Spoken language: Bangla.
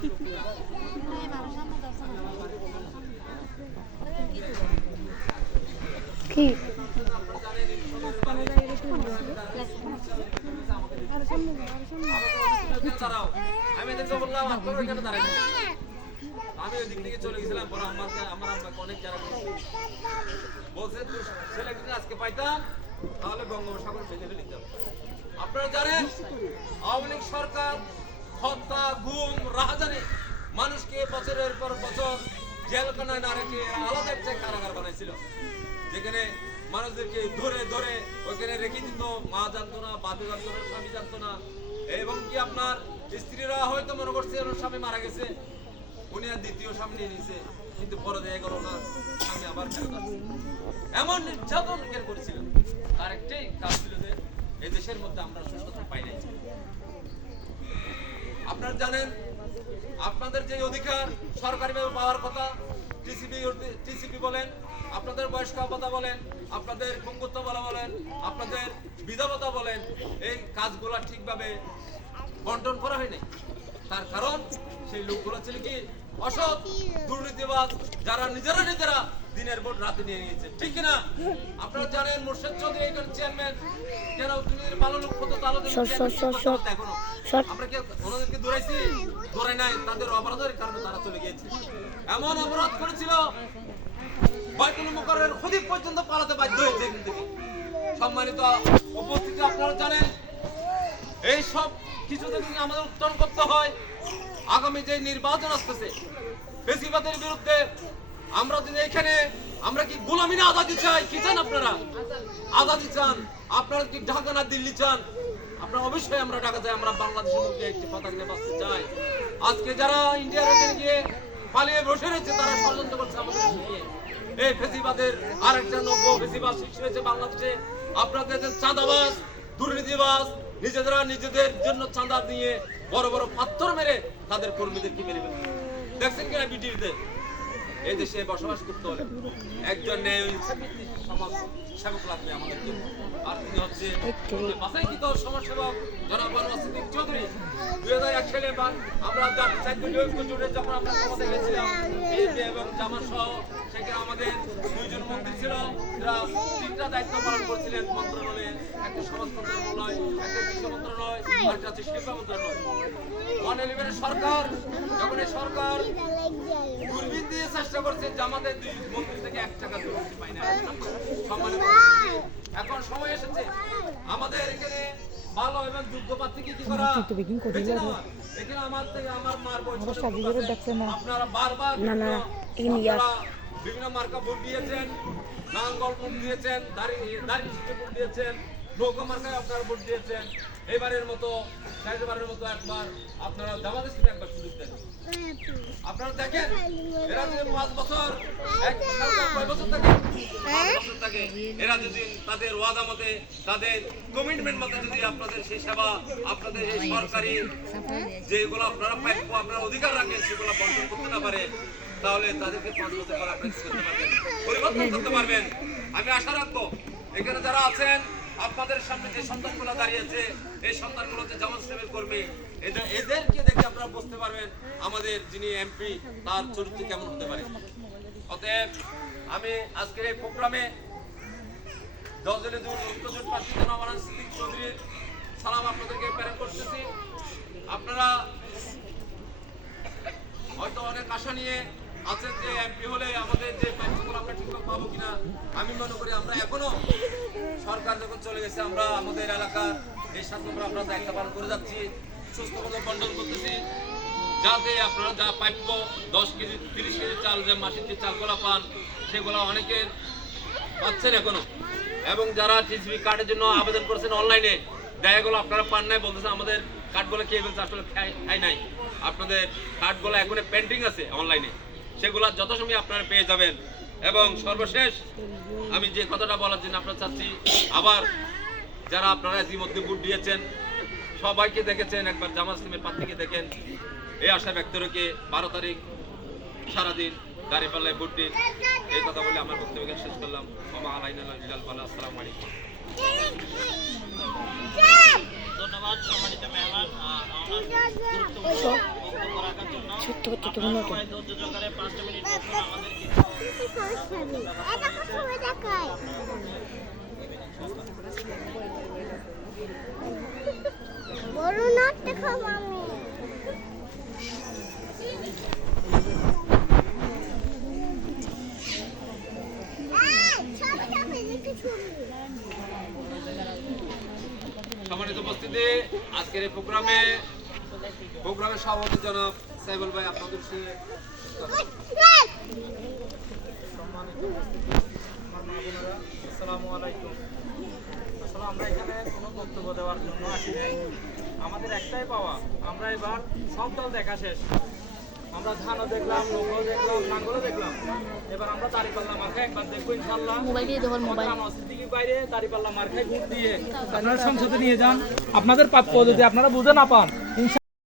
কি আমি এদেরকে বললাম আপনারা এখানে দাঁড়াবেন। আমি ওই দিক থেকে চলে গেছিলাম, পরে আমার আম্মাকে অনেক যারা বলছে তোর ছেলেকে আজকে পাইতাম তাহলে বঙ্গোপসাগর ভেঙে ফেলিতাম। আপনারা জানেন আওয়ামী লীগ সরকার হত্যা, গুম, রাহাজানি মানুষকে বছরের পর বছর জেলখানায় না রেখে আলাদা একটা কারাগার বানাইছিল, যেখানে মানুষদেরকে ধরে ধরে ওইখানে রেখে দিত। মা জানতো না, বাপি জানতো না, স্বামী জানতো না, এবং কি আপনার স্ত্রীরা হয়তো মনে করছে ওর স্বামী মারা গেছে, উনি আর দ্বিতীয় স্বামী নিয়ে নিছে, কিন্তু পরে দেখা গেল না, স্বামী আবার ফেরত আসছে। এমন নির্যাতন করেছিলেন। তার একটাই কাজ ছিল যে এই দেশের মধ্যে আমরা সুস্থতা পাই নাই। আপনারা জানেন আপনাদের যে অধিকার সরকারিভাবে পাওয়ার কথা, টিসিপি বলেন, আপনাদের বয়স্ক ভাতা বলেন, আপনাদের পঙ্গুত্ব বলেন, আপনাদের বিধবা বলেন, এই কাজগুলো ঠিকভাবে বন্টন করা হয়নি। তার কারণ সেই লোকগুলো ছিল কি অসৎ, দুর্নীতিবাজ, যারা নিজেরা দিনের ভোট রাতে নিয়ে নিয়েছে, ঠিক কিনা? আপনারা জানেন মুর্শেদ চৌধুরী এখানে চেয়ারম্যান, কেন তিনি ভালো লোক হতো তাহলে এখনো আমরা কি ওনাদেরকে দৌড়াইছি? দৌড়াই নাই, তাদের অপরাধের কারণে তারা চলে গিয়েছে। এমন অপরাধ করেছিল বাইতুল মুকাররমের খতিব পর্যন্ত পালাতে বাধ্য হয়েছে এখান থেকে। সম্মানিত উপস্থিতি, আপনারা জানেন এই সব কিছু থেকে আমাদের উত্তরণ করতে হয়। আগামী যে নির্বাচন আসতেছে ফ্যাসিবাদের বিরুদ্ধে, আমরা যদি এখানে আমরা কি গোলামি না আজাদি চাই? কি চান আপনারা? আজাদি চান? আপনারা কি ঢাকা না দিল্লি চান? আপনারা অবশ্যই আমরা ঢাকা চাই, আমরা বাংলাদেশের মধ্যে একটি পতাকা নিয়ে বাঁচতে চাই। আজকে যারা ইন্ডিয়ার ওখানে গিয়ে পালিয়ে বসে রয়েছে তারা ষড়যন্ত্র করছে আমাদের নিয়ে। এই ফ্যাসিবাদের আরেকটা নব্য ফ্যাসিবাদ সৃষ্টি হয়েছে বাংলাদেশে। আপনারা দেখেন চাঁদাবাজ, দুর্নীতিবাজ, নিজেদের জন্য চাঁদা দিয়ে বড় বড় পাথর মেরে তাদের কর্মীদেরকে মেরে ফেলছে। দেখছেন কিনা ভিডিওতে? এই দেশে বসবাস করতে হলে একজন সমাজ সেবক লাগবে আমাদের জন্য, আর তিনি হচ্ছে বাছাইকৃত সমাজসেবক জনাব আনোয়ার সিদ্দিক চৌধুরী। 2001 সালে আমরা জাতীয় ঐক্য জোটে যখন আমরা ক্ষমতায় গেছিলাম, বিএনপি এবং জামাত সহ, সেখানে আমাদের দুইজন মন্ত্রী ছিল, যারা 3টা দায়িত্ব পালন করেছিলেন মন্ত্রণালয়ে, একটা সমাজ মন্ত্রণালয়, একটা কৃষি মন্ত্রণালয়, আর একটা হচ্ছে শিল্প মন্ত্রণালয়। 111 সরকার, যখন এই সরকার দুর্নীতি দিয়ে চেষ্টা করছে, জামাতের 2 মন্ত্রী থেকে 1 টাকা দুর্নীতি পায় না। এখন সময় এসেছে আমাদের এখানে ভালো এবং যোগ্য প্রার্থীকে কি করা? এখানে আমার মার বয়স, আপনারা বারবার বিভিন্ন মার্কা ভোট দিয়েছেন, নাঙ্গল ভোট দিয়েছেন, দাড়ি ভোট দিয়েছেন, নৌকা মার্কায় আপনারা ভোট দিয়েছেন। এবারের মতো শেষবারের মতো একবার আপনারা জামাতের সাথে একবার সুযোগ দেন। আপনারা দেখেন এরা যে 5 বছর, এক সরকার 5 বছর থাকে, 5 বছর থাকে, এরা যদি তাদের ওয়াদা মতে, তাদের কমিটমেন্ট মতে যদি আপনাদের সেই সেবা, আপনাদের এই সরকারি যেগুলো আপনারা প্রাপ্য, আপনারা অধিকার রাখেন, সেগুলো বন্ধ করতে না পারে, তাহলে তাদেরকে 5 বছর পর আপনারা করতে পারবেন, পরিবর্তন করতে পারবেন। আমি আশা রাখবো এখানে যারা আছেন, আপনাদের সামনে যে সন্তানগুলো দাঁড়িয়েছে, এই সন্তানগুলো যে জামাত ইসলামের কর্মী, এদেরকে দেখে আপনারা বুঝতে পারবেন আমাদের যিনি এমপি তার চরিত্র কেমন হতে পারে। অতএব আমি আজকের এই প্রোগ্রামে সিদ্দিক চৌধুরীর সালাম আপনাদেরকে প্রেরণ করতেছি। আপনারা হয়তো অনেক আশা নিয়ে আছেন যে এমপি হলে আমাদের যে পাঠ্যক্রম আমরা ঠিকঠাক পাবো কিনা। আমি মনে করি আমরা এখনো সরকার যখন চলে গেছে, আমরা আমাদের এলাকার এই 7 নম্বর আমরা দায়িত্ব পালন করে যাচ্ছি, সুস্থ মতো বন্টন করতেছি, যাতে আপনারা যা প্রাপ্য 10 কেজি 30 কেজি চাল, যে মাসিক যে চালগুলো পান সেগুলো অনেকের পাচ্ছেন এখনো। এবং যারা টিসিবি কার্ডের জন্য আবেদন করেছেন অনলাইনে, দেয়াগুলো আপনারা পান নাই, বলতেছেন আমাদের কার্ডগুলো কে বলছে, আসলে খাই নাই, আপনাদের কার্ডগুলো এখনো পেন্ডিং আছে অনলাইনে, সেগুলো যথাসময়ে আপনারা পেয়ে যাবেন। এবং সর্বশেষ আমি যে কথাটা বলার জন্য আপনারা চাচ্ছি, আবার যারা আপনারা ইতিমধ্যে ভোট দিয়েছেন সবাইকে দেখেছেন, একবার জামাত ইসলামের প্রার্থীকে দেখেন, এই আশা ব্যক্ত রেখে 12 তারিখ সারাদিন দাঁড়িপাল্লায় ভোট দিন, এই কথা বলে আমার বক্তব্য শেষ করলাম। আসসালামু আলাইকুম। ধন্যবাদ সম্মানিত মেহমান ওনার গুরুত্বপূর্ণ বক্তব্য রাখার জন্য। আপনারা সবাই ধৈর্য সহকারে 5 মিনিট বসুন। আমাদের কিছু বড় না দেখাবো আমি। সম্মানিত উপস্থিতি, আজকের এই প্রোগ্রামের সভাপতি জনাব সাইবুল ভাই আপনাদের সাথে আসসালামু আলাইকুম। আসলে আমরা এখানে কোনো বক্তব্য দেওয়ার জন্য আসি নাই। আমাদের একটাই পাওয়া, আমরা এবার সব দল দেখা শেষ। আমরা ধানও দেখলাম, লোকও দেখলাম, নাঙ্গলও দেখলাম। এবার আমরা দাঁড়িপাল্লা মার্কা একবার দেখবো ইনশাল্লাহ। অস্তিত্বিক বাইরে দাঁড়িপাল্লা মার্কায় ভোট দিয়ে আপনারা সংসদে নিয়ে যান। আপনাদের প্রাপ্য যদি আপনারা বুঝে না পান